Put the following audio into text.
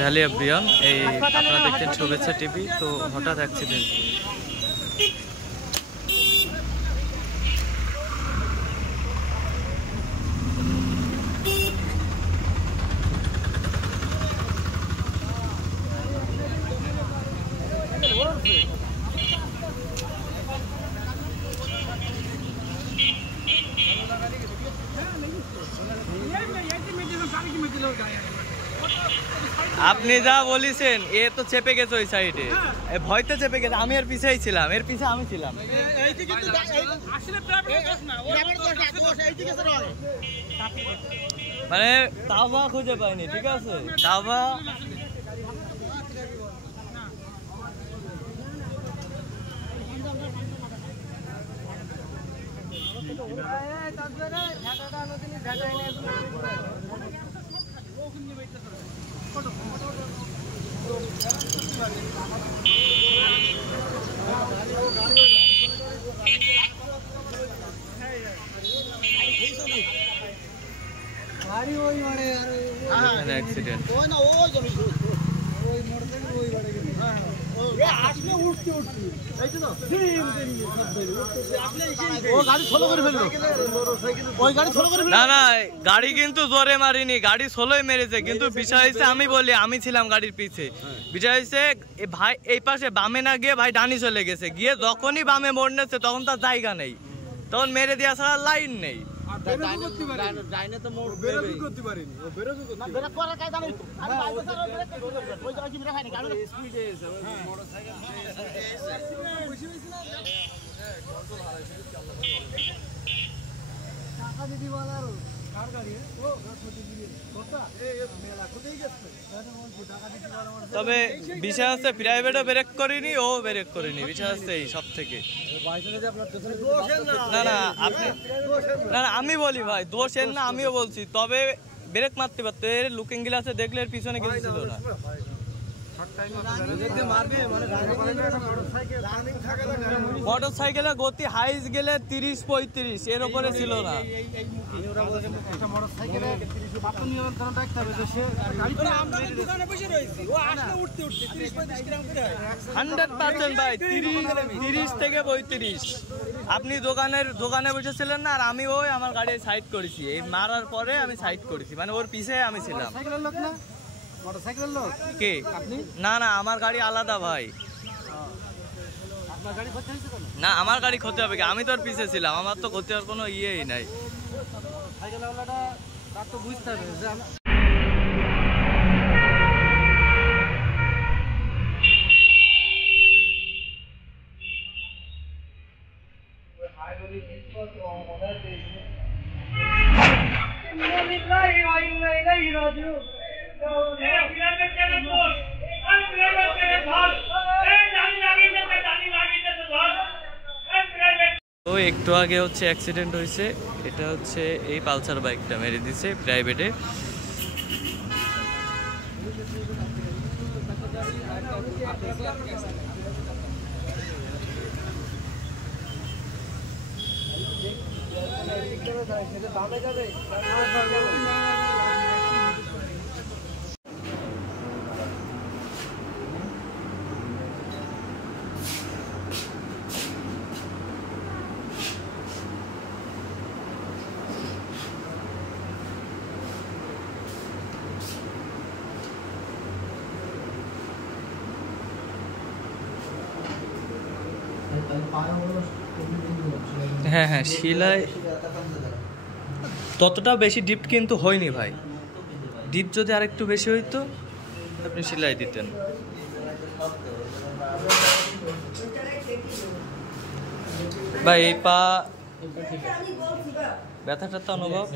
Hello everyone, এই আপনারা দেখছেন শুভেচ্ছা টিভি। তো হঠাৎ অ্যাক্সিডেন্ট। আপনি যা বলেছেন এ তো চেপে গেছে ওই সাইডে, ভয়তে চেপে গেছে। আমি এর পিছেই ছিলাম, এর পিছে আমি ছিলাম। মানে তাওবা খুঁজে পাইনি, ঠিক আছে? তাওবা एक्सीडेंट না না, গাড়ি কিন্তু জোরে মারিনি, গাড়ি সোলোই মেরেছে। কিন্তু বিষয় হয়েছে, আমি বলি আমি ছিলাম গাড়ির পিছে। বিষয় হয়েছে ভাই এই পাশে বামে না গিয়ে ভাই ডানি চলে গেছে, গিয়ে যখনই বামে মোড় নেছে তখন তার জায়গা নেই, তখন মেরে দেওয়া ছাড়া লাইন নেই। তবে বিষয় আছে প্রাইভেটও ব্রেক করিনি, ও ব্রেক করিনি। বিষয় আছে এই সব থেকে। না না আপনি, না না আমি বলি ভাই দোষের না, আমিও বলছি। তবে ব্রেক মারতে পারতো, এর লুকিং গ্লাসে দেখলে এর পিছনে কিছু ছিল না। মোটর সাইকেলের গতি হাইস গেলে 30-35, এর উপরে ছিল না। 100% ভাই 30 থেকে 35। আপনি দোকানে বসেছিলেন না, আর আমি ওই আমার গাড়ি সাইড করেছি। এই মারার পরে আমি সাইড করেছি, মানে ওর পিছে আমি ছিলাম। মোটরসাইকেলের লোক কে? না না, আমার গাড়ি আলাদা ভাই। না আমার গাড়ি ক্ষতি হবে কি? আমি তো ওর পিছে ছিলাম, আমার তো ক্ষতি হওয়ার কোনো ইয়েই নাই। সাইকেলওয়ালাটা তার তো বুঝতে হবে যে তো একটু আগে হচ্ছে অ্যাক্সিডেন্ট হয়েছে। এটা হচ্ছে এই পালসার বাইকটা মেরে দিছে প্রাইভেটে। হ্যাঁ হ্যাঁ, শিলায় ততটা বেশি ডিপ কিন্তু হয়নি ভাই। ডিপ যদি আরেকটু বেশি হইতো আপনি শিলাই দিতেন ভাই। এই পা ব্যথাটা তো অনুভব